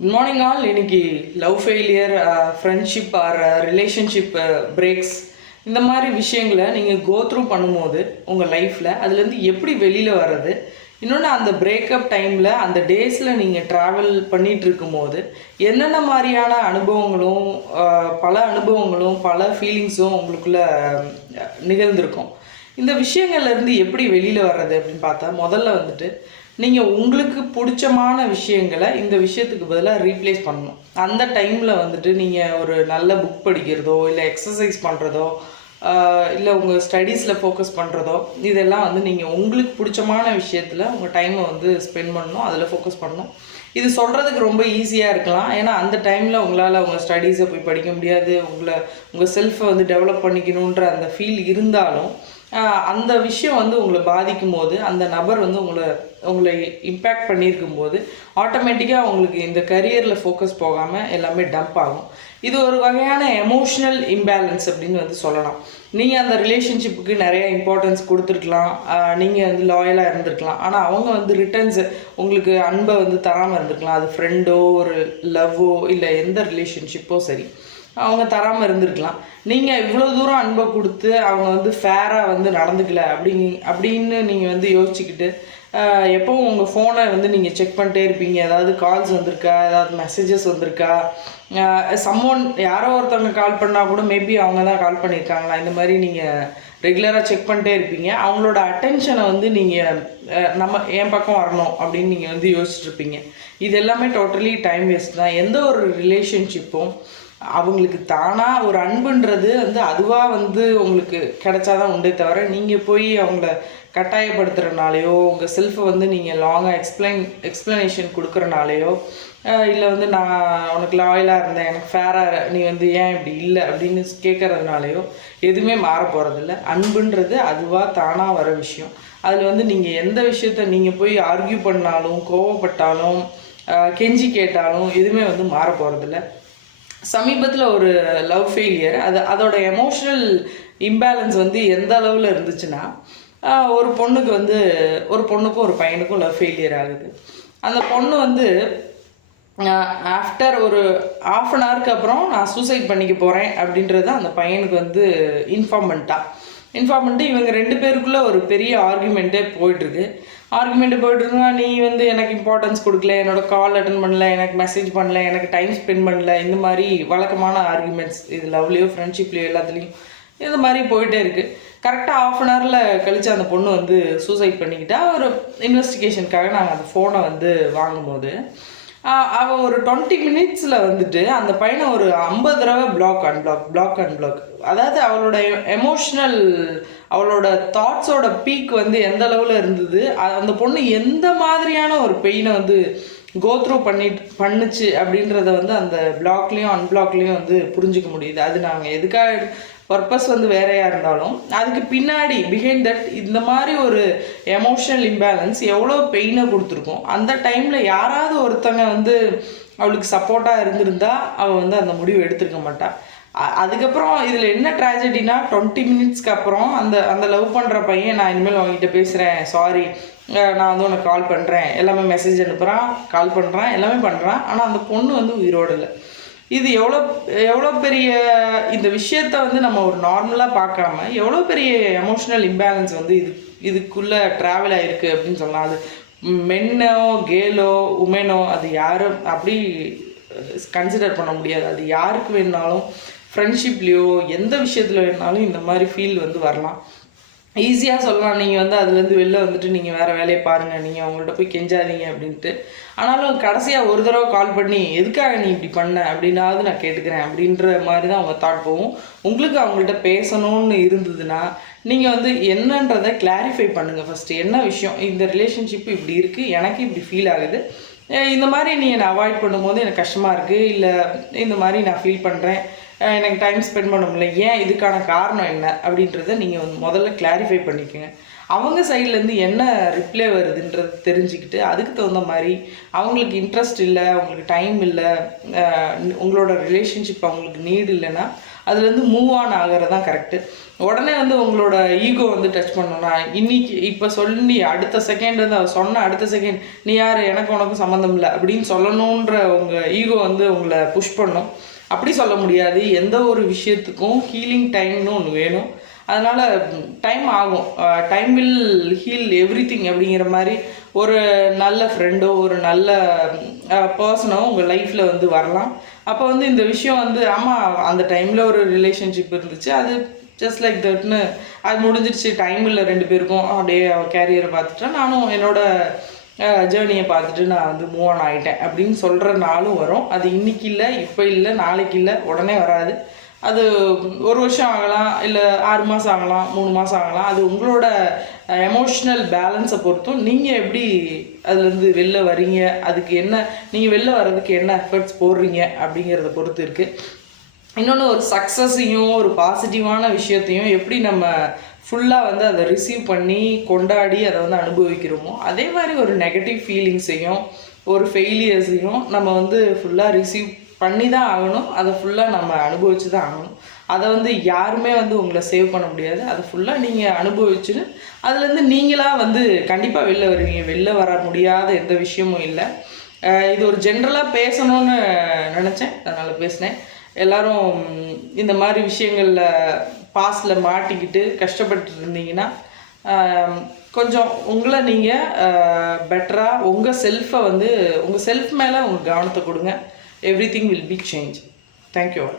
Good morning all. இன்னைக்கு love failure, friendship or relationship breaks, இந்த மாதிரி விஷயங்களை நீங்கள் கோ த்ரூ பண்ணும்போது உங்கள் லைஃப்பில் அதுலேருந்து எப்படி வெளியில் வர்றது, இன்னொன்று அந்த பிரேக்கப் டைமில் அந்த டேஸில் நீங்கள் ட்ராவல் பண்ணிகிட்டு இருக்கும்போது என்னென்ன மாதிரியான அனுபவங்களும் பல அனுபவங்களும் பல ஃபீலிங்ஸும் உங்களுக்குள்ளே நிகழ்ந்திருக்கும். இந்த விஷயங்கள்லேருந்து எப்படி வெளியில் வர்றது அப்படின்னு பார்த்தா, முதல்ல வந்துட்டு நீங்கள் உங்களுக்கு பிடிச்சமான விஷயங்களை இந்த விஷயத்துக்கு பதிலாக ரீப்ளேஸ் பண்ணணும். அந்த டைமில் வந்துட்டு நீங்கள் ஒரு நல்ல புக் படிக்கிறதோ, இல்லை எக்ஸசைஸ் பண்ணுறதோ, இல்லை உங்கள் ஸ்டடீஸில் ஃபோக்கஸ் பண்ணுறதோ, இதெல்லாம் வந்து நீங்கள் உங்களுக்கு பிடிச்சமான விஷயத்தில் உங்கள் டைமை வந்து ஸ்பெண்ட் பண்ணணும், அதில் ஃபோக்கஸ் பண்ணணும். இது சொல்கிறதுக்கு ரொம்ப ஈஸியாக இருக்கலாம். ஏன்னா அந்த டைமில் உங்களால் உங்கள் ஸ்டடீஸை போய் படிக்க முடியாது. உங்கள் செல்ஃபை வந்து டெவலப் பண்ணிக்கணுன்ற அந்த ஃபீல் இருந்தாலும், அந்த விஷயம் வந்து உங்களை பாதிக்கும் போது, அந்த நபர் வந்து உங்களை இம்பேக்ட் பண்ணியிருக்கும் போது ஆட்டோமேட்டிக்காக உங்களுக்கு இந்த கரியரில் ஃபோக்கஸ் போகாமல் எல்லாமே டம்ப் ஆகும். இது ஒரு வகையான எமோஷ்னல் இம்பேலன்ஸ் அப்படின்னு வந்து சொல்லலாம். நீங்கள் அந்த ரிலேஷன்ஷிப்புக்கு நிறைய இம்பார்ட்டன்ஸ் கொடுத்துருக்கலாம், நீங்கள் வந்து லாயலாக இருந்திருக்கலாம். ஆனால் அவங்க வந்து ரிட்டர்ன்ஸ் உங்களுக்கு அன்பை வந்து தராமல் இருந்திருக்கலாம். அது ஃப்ரெண்டோ, ஒரு லவ்வோ, இல்லை எந்த ரிலேஷன்ஷிப்போ சரி, அவங்க தராமல் இருந்திருக்கலாம். நீங்கள் இவ்வளோ தூரம் அன்பை கொடுத்து அவங்க வந்து ஃபேராக வந்து நடந்துக்கல அப்படின்னு நீங்கள் வந்து யோசிச்சுக்கிட்டு எப்போவும் உங்கள் ஃபோனை வந்து நீங்கள் செக் பண்ணிட்டே இருப்பீங்க. ஏதாவது கால்ஸ் வந்திருக்கா, ஏதாவது மெசேஜஸ் வந்திருக்கா, சம்மோன் யாரோ ஒருத்தவங்க கால் பண்ணால் கூட மேபி அவங்க தான் கால் பண்ணியிருக்காங்களா, இந்த மாதிரி நீங்கள் ரெகுலராக செக் பண்ணிட்டே இருப்பீங்க. அவங்களோட அட்டென்ஷனை வந்து நீங்கள் நம்ம என் பக்கம் வரணும் அப்படின்னு நீங்கள் வந்து யோசிச்சுட்ருப்பீங்க. இது எல்லாமே டோட்டலி டைம் வேஸ்ட் தான். எந்த ஒரு ரிலேஷன்ஷிப்பும் அவங்களுக்கு தானாக ஒரு அன்புன்றது வந்து அதுவாக வந்து உங்களுக்கு கிடைச்சாதான் உண்டே தவிர, நீங்கள் போய் அவங்கள கட்டாயப்படுத்துகிறனாலையோ, உங்கள் செல்ஃபை வந்து நீங்கள் லாங்காக எக்ஸ்ப்ளனேஷன் கொடுக்குறனாலையோ, இல்லை வந்து நான் உனக்கு லாயலாக இருந்தேன், எனக்கு ஃபேராக நீ வந்து ஏன் இப்படி இல்லை அப்படின்னு கேட்குறதுனாலையோ எதுவுமே மாற போகிறதில்ல. அன்புன்றது அதுவாக தானாக வர விஷயம். அதில் வந்து நீங்கள் எந்த விஷயத்த நீங்கள் போய் ஆர்கியூ பண்ணாலும், கோவப்பட்டாலும், கெஞ்சி கேட்டாலும் எதுவுமே வந்து மாற போகிறதில்ல. சமீபத்தில் ஒரு லவ் ஃபெயிலியர், அதோட எமோஷ்னல் இம்பேலன்ஸ் வந்து எந்த அளவில் இருந்துச்சுன்னா, ஒரு பொண்ணுக்கும் ஒரு பையனுக்கும் லவ் ஃபெயிலியர் ஆகுது. அந்த பொண்ணு வந்து ஆஃப்டர் ஒரு 1/2 ஹவருக்கு அப்புறம் நான் சூசைட் பண்ணிக்க போகிறேன் அப்படின்றது அந்த பையனுக்கு வந்து இன்ஃபார்ம் பண்ணிட்டு இவங்க 2 பேருக்குள்ளே ஒரு பெரிய ஆர்குமெண்ட்டே போயிட்டுருக்குன்னா, நீ வந்து எனக்கு இம்பார்ட்டன்ஸ் கொடுக்கல, என்னோடய கால் அட்டன் பண்ணல, எனக்கு மெசேஜ் பண்ணல, எனக்கு டைம் ஸ்பெண்ட் பண்ணல, இந்த மாதிரி வழக்கமான ஆர்குமெண்ட்ஸ் இது லவ்லேயோ ஃப்ரெண்ட்ஷிப்லேயோ எல்லாத்துலேயும் இந்த மாதிரி போயிட்டே இருக்குது. கரெக்டாக 1/2 ஹவரில் கழித்து அந்த பொண்ணு வந்து சூசைட் பண்ணிக்கிட்டா. ஒரு இன்வெஸ்டிகேஷனுக்காக நாங்கள் அந்த ஃபோனை வந்து வாங்கும்போது அவள் ஒரு 20 மினிட்ஸில் வந்துட்டு அந்த பையனை ஒரு 50 தடவை பிளாக். அதாவது அவளோட தாட்ஸோட பீக் வந்து எந்த அளவில் இருந்தது, அந்த பொண்ணு எந்த மாதிரியான ஒரு பெயினை வந்து கோத்ரூ பண்ணுச்சு அப்படின்றத வந்து அந்த பிளாக்லேயும் அன்பிளாக்லேயும் வந்து புரிஞ்சிக்க முடியுது. அது நாங்கள் எதுக்காக பர்பஸ் வந்து வேறையாக இருந்தாலும் அதுக்கு பின்னாடி பிஹைண்ட் தட் இந்த மாதிரி ஒரு எமோஷ்னல் இம்பேலன்ஸ் எவ்வளோ பெயினை கொடுத்துருக்கோம். அந்த டைமில் யாராவது ஒருத்தங்க வந்து அவளுக்கு சப்போர்ட்டாக இருந்திருந்தா அவள் வந்து அந்த முடிவு எடுத்துருக்க மாட்டாள். அதுக்கப்புறம் இதில் என்ன ட்ராஜடினா, 20 மினிட்ஸ்க்கு அப்புறம் அந்த லவ் பண்ணுற பையன், நான் இனிமேல் அவங்ககிட்ட பேசுகிறேன், சாரி, நான் வந்து உனக்கு கால் பண்ணுறேன், எல்லாமே மெசேஜ் அனுப்புகிறான், கால் பண்ணுறான், எல்லாமே பண்ணுறான். ஆனால் அந்த பொண்ணு வந்து உயிரோடு இல்லை. இது எவ்வளோ பெரிய இந்த விஷயத்த வந்து நம்ம ஒரு நார்மலாக பார்க்காம எவ்வளோ பெரிய எமோஷ்னல் இம்பேலன்ஸ் வந்து இதுக்குள்ளே ட்ராவல் ஆகிருக்கு அப்படின்னு சொல்லலாம். அது மென்னோ கேலோ உமனோ அது யாரும் அப்படி கன்சிடர் பண்ண முடியாது. அது யாருக்கு வேணுனாலும், ஃப்ரெண்ட்ஷிப்லேயோ எந்த விஷயத்தில் வேணுனாலும் இந்த மாதிரி ஃபீல் வந்து வரலாம். ஈஸியாக சொல்லலாம், நீங்கள் வந்து அதுலேருந்து வெளில வந்துட்டு நீங்கள் வேறு வேலையை பாருங்கள், நீங்கள் அவங்கள்ட்ட போய் கெஞ்சாதீங்க அப்படின்ட்டு. ஆனாலும் கடைசியாக ஒரு தடவை கால் பண்ணி எதுக்காக நீ இப்படி பண்ண அப்படின்னாவது நான் கேட்டுக்கிறேன் அப்படின்ற மாதிரி தான் அவங்க தாட் போகும். உங்களுக்கு அவங்கள்ட்ட பேசணும்னு இருந்ததுன்னா நீங்கள் வந்து என்னன்றதை கிளாரிஃபை பண்ணுங்கள். ஃபஸ்ட்டு என்ன விஷயம், இந்த ரிலேஷன்ஷிப் இப்படி இருக்குது, எனக்கு இப்படி ஃபீல் ஆகுது, இந்த மாதிரி நீ என்னை அவாய்ட் பண்ணும்போது எனக்கு கஷ்டமாக இருக்குது, இல்லை இந்த மாதிரி நான் ஃபீல் பண்ணுறேன், எனக்கு டைம் ஸ்பெண்ட் பண்ண முடியல, ஏன், இதுக்கான காரணம் என்ன அப்படின்றத நீங்கள் வந்து முதல்ல கிளாரிஃபை பண்ணிக்கோங்க. அவங்க சைட்லேருந்து என்ன ரிப்ளை வருதுன்றது தெரிஞ்சுக்கிட்டு அதுக்கு தகுந்த மாதிரி, அவங்களுக்கு இன்ட்ரெஸ்ட் இல்லை, அவங்களுக்கு டைம் இல்லை, உங்களோட ரிலேஷன்ஷிப் அவங்களுக்கு நீடு இல்லைன்னா அதுலேருந்து மூவ் ஆன் ஆகிறது தான் கரெக்டு. உடனே வந்து உங்களோட ஈகோ வந்து டச் பண்ணணும்னா இன்னைக்கு இப்போ சொல்லி அடுத்த செகண்ட் வந்து அவர் சொன்ன அடுத்த செகண்ட் நீ யார் எனக்கு உனக்கு சம்மந்தம் இல்லை அப்படின்னு சொல்லணுன்ற உங்கள் ஈகோ வந்து உங்களை புஷ் பண்ணும். அப்படி சொல்ல முடியாது. எந்த ஒரு விஷயத்துக்கும் ஹீலிங் டைம்னு ஒன்று வேணும். அதனால் டைம் ஆகும். Time will heal every thing அப்படிங்கிற மாதிரி ஒரு நல்ல ஃப்ரெண்டோ ஒரு நல்ல பர்சனோ உங்கள் லைஃப்பில் வந்து வரலாம். அப்போ வந்து இந்த விஷயம் வந்து ஆமாம் அந்த டைமில் ஒரு ரிலேஷன்ஷிப் இருந்துச்சு, அது ஜஸ்ட் லைக் தட்னு அது முடிஞ்சிருச்சு, டைம் இல்லை 2 பேருக்கும், அப்படியே கேரியரை பார்த்துட்டேன், நானும் என்னோட ஜேர்னியை பார்த்துட்டு நான் வந்து மூவ் ஆன் ஆகிட்டேன் அப்படின்னு சொல்கிற நாளும் வரும். அது இன்னைக்கு இல்லை, இப்போ இல்லை, நாளைக்கு இல்லை, உடனே வராது. அது 1 வருஷம் ஆகலாம், இல்லை 6 மாதம் ஆகலாம், 3 மாதம் ஆகலாம். அது உங்களோட எமோஷ்னல் பேலன்ஸை பொறுத்தும் நீங்கள் எப்படி அதுலேருந்து வெளில வரீங்க, அதுக்கு என்ன நீங்கள் வெளில வர்றதுக்கு என்ன எஃபர்ட்ஸ் போடுறீங்க அப்படிங்கிறத பொறுத்து இருக்குது. இன்னொன்று ஒரு சக்ஸஸையும் ஒரு பாசிட்டிவான விஷயத்தையும் எப்படி நம்ம ஃபுல்லாக வந்து அதை ரிசீவ் பண்ணி கொண்டாடி அதை வந்து அனுபவிக்கிறோமோ அதே மாதிரி ஒரு நெகட்டிவ் ஃபீலிங்ஸையும் ஒரு ஃபெயிலியர்ஸையும் நம்ம வந்து ஃபுல்லாக ரிசீவ் பண்ணி தான் ஆகணும். அதை ஃபுல்லாக நம்ம அனுபவிச்சு தான் ஆகணும். அதை வந்து யாருமே வந்து உங்களை சேவ் பண்ண முடியாது. அதை ஃபுல்லாக நீங்கள் அனுபவிச்சுட்டு அதுலேருந்து நீங்களாக வந்து கண்டிப்பாக வெளில வருவீங்க. வெளில வர முடியாத எந்த விஷயமும் இல்லை. இது ஒரு ஜென்ரலாக பேசணும்னு நினச்சேன், அதனால் பேசினேன். எல்லோரும் இந்த மாதிரி விஷயங்களில் பாஸ்டில் மாட்டிக்கிட்டு கஷ்டப்பட்டு இருந்தீங்கன்னா கொஞ்சம் உங்களை நீங்கள் பெட்டராக உங்கள் செல்ஃபை வந்து உங்கள் செல்ஃப் மேலே உங்கள் கவனத்தை கொடுங்க. Every thing will be change. Thank you all.